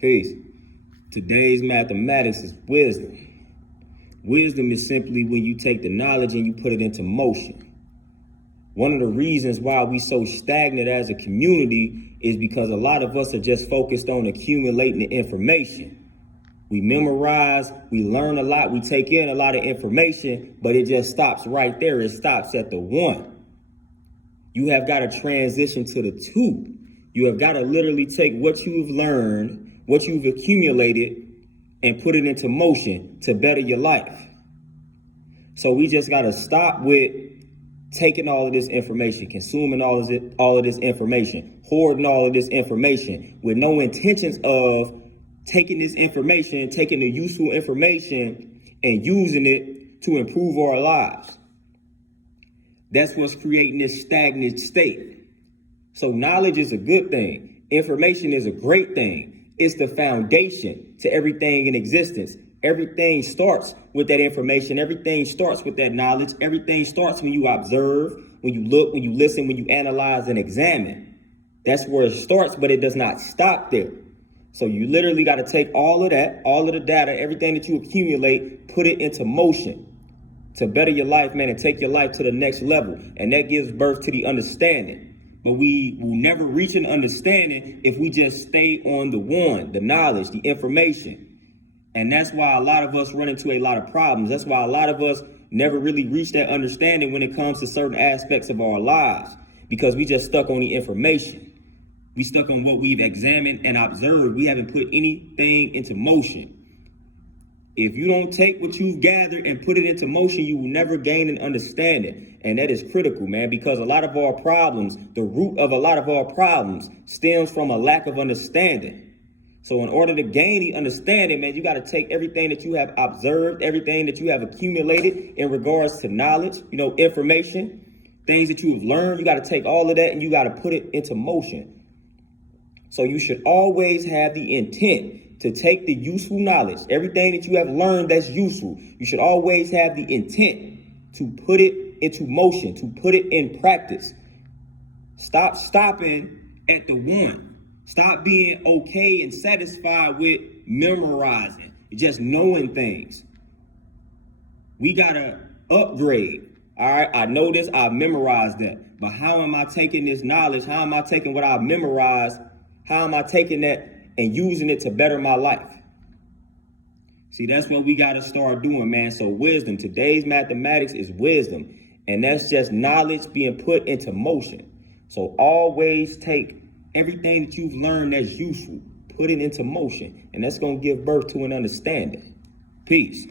Peace. Today's mathematics is wisdom. Wisdom is simply when you take the knowledge and you put it into motion. One of the reasons why we so stagnant as a community is because a lot of us are just focused on accumulating the information. We memorize, we learn a lot, we take in a lot of information, but it just stops right there. It stops at the one. You have got to transition to the two. You have got to literally take what you've learned, what you've accumulated, and put it into motion to better your life. So we just got to stop with taking all of this information, consuming all of this information, hoarding all of this information with no intentions of taking this information, taking the useful information and using it to improve our lives. That's what's creating this stagnant state. So knowledge is a good thing. Information is a great thing. It's the foundation to everything in existence. Everything starts with that information. Everything starts with that knowledge. Everything starts when you observe, when you look, when you listen, when you analyze and examine. That's where it starts, but it does not stop there. So you literally got to take all of that, all of the data, everything that you accumulate, put it into motion to better your life, man, and take your life to the next level. And that gives birth to the understanding. But we will never reach an understanding if we just stay on the one, the knowledge, the information. And that's why a lot of us run into a lot of problems. That's why a lot of us never really reach that understanding when it comes to certain aspects of our lives, because we just stuck on the information. We stuck on what we've examined and observed. We haven't put anything into motion. If you don't take what you've gathered and put it into motion, you will never gain an understanding. And that is critical, man, because a lot of our problems, the root of a lot of our problems stems from a lack of understanding. So in order to gain the understanding, man, you got to take everything that you have observed, everything that you have accumulated in regards to knowledge, information, things that you have learned. You got to take all of that and you got to put it into motion. So you should always have the intent to take the useful knowledge, everything that you have learned that's useful. You should always have the intent to put it into motion, to put it in practice. Stop stopping at the one. Stop being okay and satisfied with memorizing, just knowing things. We got to upgrade. All right, I know this, I memorized that. But how am I taking this knowledge? How am I taking what I've memorized? How am I taking that and using it to better my life? See, that's what we got to start doing, man. So wisdom, today's mathematics is wisdom. And that's just knowledge being put into motion. So always take everything that you've learned that's useful, put it into motion. And that's going to give birth to an understanding. Peace.